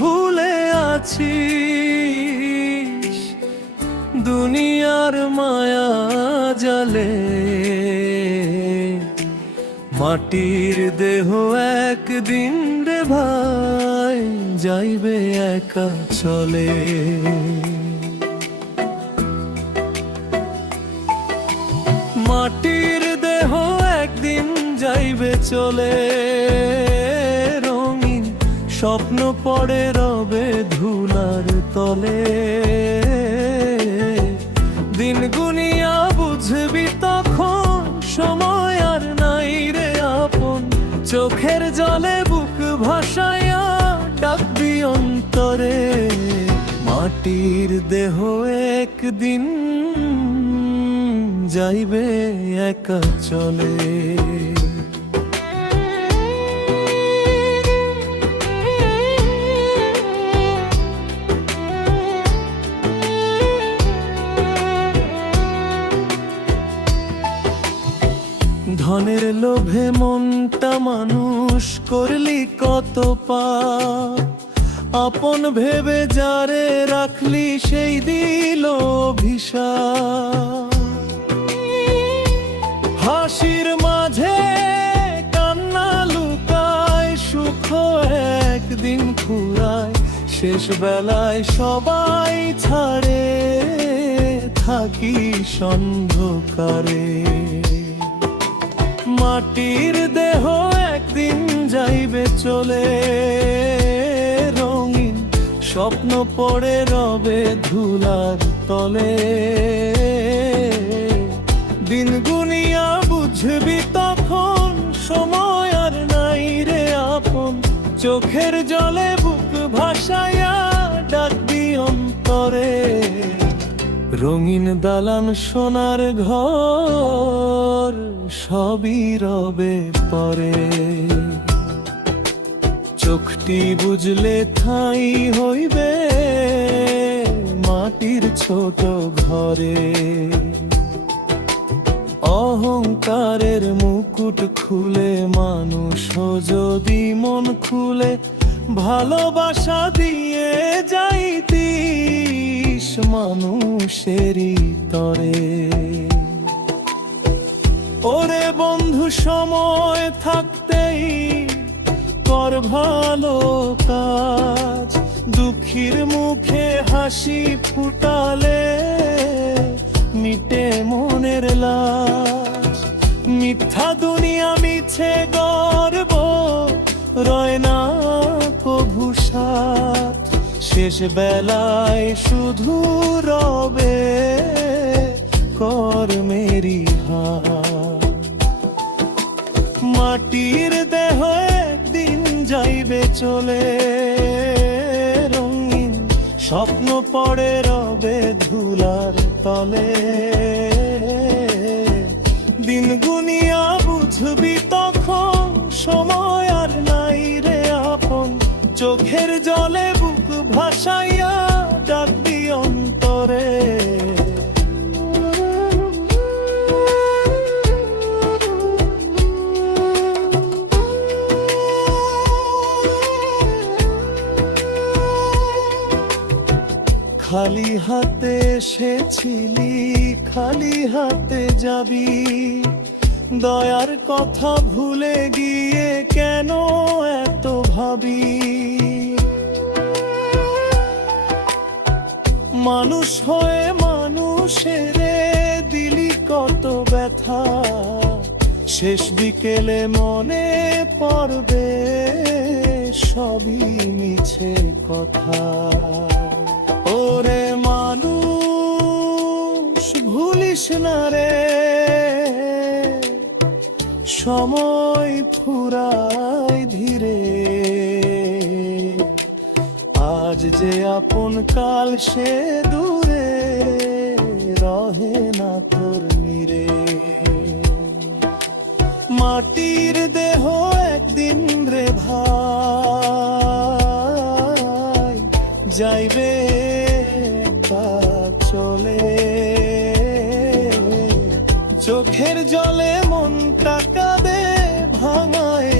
ভুলে আছিস দুনিয়ার মায়া জালে। মাটির দেহ একদিন রে ভাই যাইবে একা চলে। মাটির দেহ একদিন যাইবে চলে, রঙিন স্বপ্ন পড়ে রবে ধুলার তলে। দিন গুনিয়া বুঝবি তখন সময় আর নাই রে আপন। চোখের জলে বুক ভাসাইয়া ডাকবি অন্তরে। মাটির দেহ একদিন যাইবে একা চলে। ধনের লোভে মনটা মানুষ করলি কত পাপ। আপন ভেবে যারে রাখলি সেই দিল অভিশাপ। হাসির মাঝে কান্না লুকায়, সুখ একদিন ফুরায়। শেষ বেলায় সবাই ছাড়ে, থাকি অন্ধকারে। মাটির দেহ একদিন যাইবে চলে, রঙিন স্বপ্ন পড়ে রবে ধুলার তলে। দিন গুনিয়া বুঝবি তখন সময় আর নাই রে আপন। চোখের জলে বুক ভাসাইয়া ডাকবি অন্তরে। রঙিন দালান সোনার ঘর সবই রবে পরে। চোখটি বুঝলে ঠাঁই হইবে মাটির ছোট ঘরে। অহংকারের মুকুট খুলে মানুষ যদি মন খুলে ভালোবাসা দিয়ে যাইতিস মানুষেরই তরে। ওরে বন্ধু সময় থাকতেই কর ভালো কাজ। দুঃখীর মুখে হাসি ফুটালে মিটে মনের লাজ। মিথ্যা দুনিয়া মিছে গর্ব রয় না কভু সাথ। শেষ বেলায় শুধু রবে কর্মেরই হাত। মাটির দেহ একদিন যাইবে চলে, রঙিন স্বপ্ন পড়ে রবে ধুলার তলে। দিন গুনিয়া বুঝবি তখন সময় আর নাই রে আপন। চোখের জলে বুক ভাসাইয়া ডাকবি অন্তরে। খালি হাতে এসেছিলি খালি হাতে যাবি। দয়ার কথা ভুলে গিয়ে কেন এত ভাবি। মানুষ হয়ে মানুষের দিলি কত ব্যথা। শেষ বিকেলে মনে পড়বে সবই মিছে কথা। ওরে মানুষ ভুলিস না রে, সময় ফুরায় ধীরে। আজ যে আপন কাল সে দূরে রহে না তোর নিরে। মাটির দেহ একদিন রে ভাই যাইবে একা চলে। চোখের জলে মনটা কাঁদে ভাঙায়